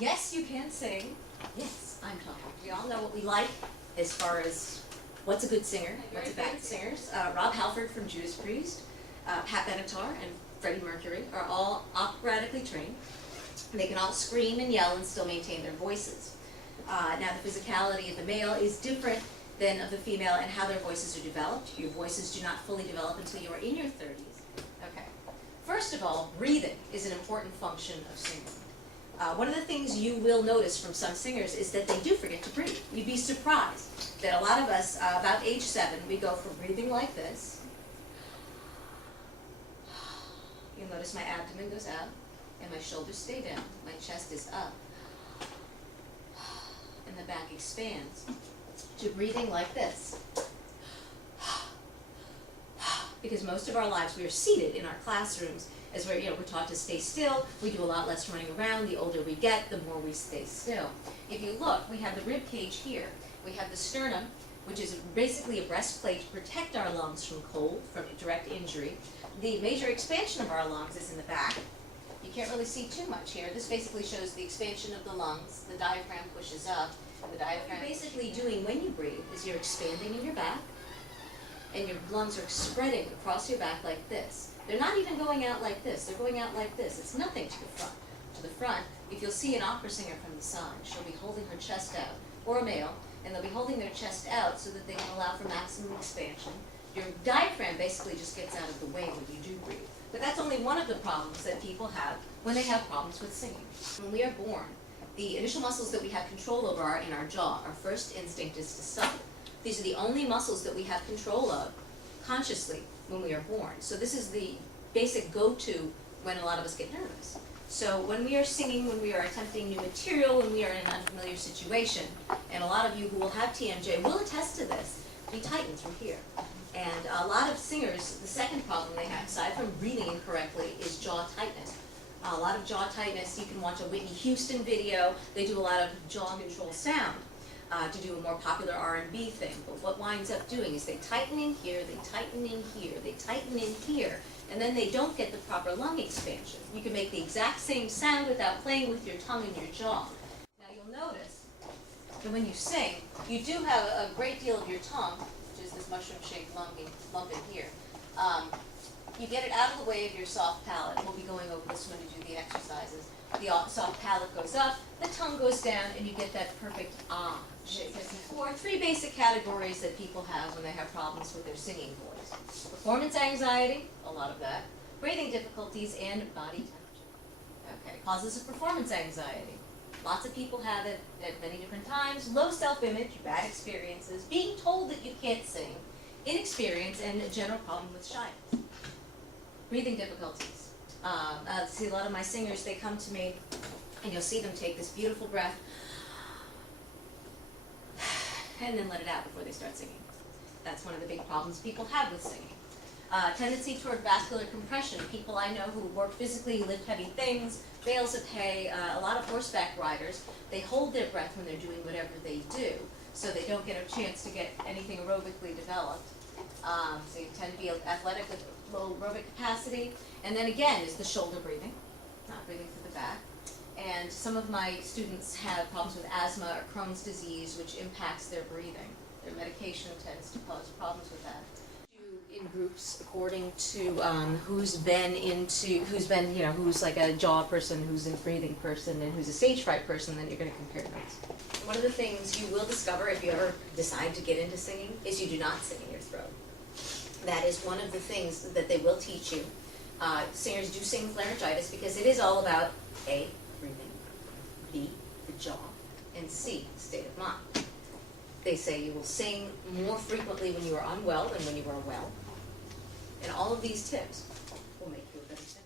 Yes, you can sing. Yes, I'm talking. We all know what we like as far as what's a good singer, what's a bad singers. Rob Halford from Judas Priest, Pat Benatar, and Freddie Mercury are all operatically trained. They can all scream and yell and still maintain their voices. Now, the physicality of the male is different than of the female and how their voices are developed. Your voices do not fully develop until you are in your 30s. Okay. First of all, breathing is an important function of singing. One of the things you will notice from some singers is that they do forget to breathe. You'd be surprised that a lot of us, about age 7, we go from breathing like this. You'll notice my abdomen goes out and my shoulders stay down. My chest is up and the back expands to breathing like this. Because most of our lives we are seated in our classrooms as we're taught to stay still. We do a lot less running around. The older we get, the more we stay still. If you look, we have the rib cage here. We have the sternum, which is basically a breastplate to protect our lungs from cold, from direct injury. The major expansion of our lungs is in the back. You can't really see too much here. This basically shows the expansion of the lungs. The diaphragm pushes up. The diaphragm. What you're basically doing when you breathe is you're expanding in your back, and your lungs are spreading across your back like this. They're not even going out like this. They're going out like this. It's nothing to the front. To the front, if you'll see an opera singer from the side, she'll be holding her chest out, or a male, and they'll be holding their chest out so that they can allow for maximum expansion. Your diaphragm basically just gets out of the way when you do breathe. But that's only one of the problems that people have when they have problems with singing. When we are born, the initial muscles that we have control over are in our jaw. Our first instinct is to suck. These are the only muscles that we have control of consciously when we are born. So this is the basic go-to when a lot of us get nervous. So when we are singing, when we are attempting new material, when we are in an unfamiliar situation, and a lot of you who will have TMJ will attest to this, we tighten through here. And a lot of singers, the second problem they have, aside from breathing incorrectly, is jaw tightness. A lot of jaw tightness, you can watch a Whitney Houston video, they do a lot of jaw control sound to do a more popular R&B thing. But what winds up doing is they tighten in here, they tighten in here, they tighten in here, and then they don't get the proper lung expansion. You can make the exact same sound without playing with your tongue and your jaw. Now you'll notice that when you sing, you do have a great deal of your tongue, which is this mushroom-shaped lump in here. You get it out of the way of your soft palate. We'll be going over this when we do the exercises. The soft palate goes up, the tongue goes down, and you get that perfect ah shape. As before, 3 basic categories that people have when they have problems with their singing voice. Performance anxiety, a lot of that. Breathing difficulties, and body temperature. Okay, causes of performance anxiety. Lots of people have it at many different times. Low self-image, bad experiences, being told that you can't sing, inexperience, and a general problem with shyness. Breathing difficulties. See, a lot of my singers, they come to me, and you'll see them take this beautiful breath, and then let it out before they start singing. That's one of the big problems people have with singing. Tendency toward vascular compression. People I know who work physically, lift heavy things, bales of hay, a lot of horseback riders, they hold their breath when they're doing whatever they do, so they don't get a chance to get anything aerobically developed. So you tend to be athletic with low aerobic capacity. And then again is the shoulder breathing, not breathing through the back. And some of my students have problems with asthma or Crohn's disease, which impacts their breathing. Their medication tends to cause problems with that. In groups according to who's like a jaw person, who's a breathing person, and who's a stage fright person, then you're going to compare notes. One of the things you will discover if you ever decide to get into singing is you do not sing in your throat. That is one of the things that they will teach you. Singers do sing with laryngitis because it is all about A, breathing, B, the jaw, and C, state of mind. They say you will sing more frequently when you are unwell than when you are well. And all of these tips will make you a better singer.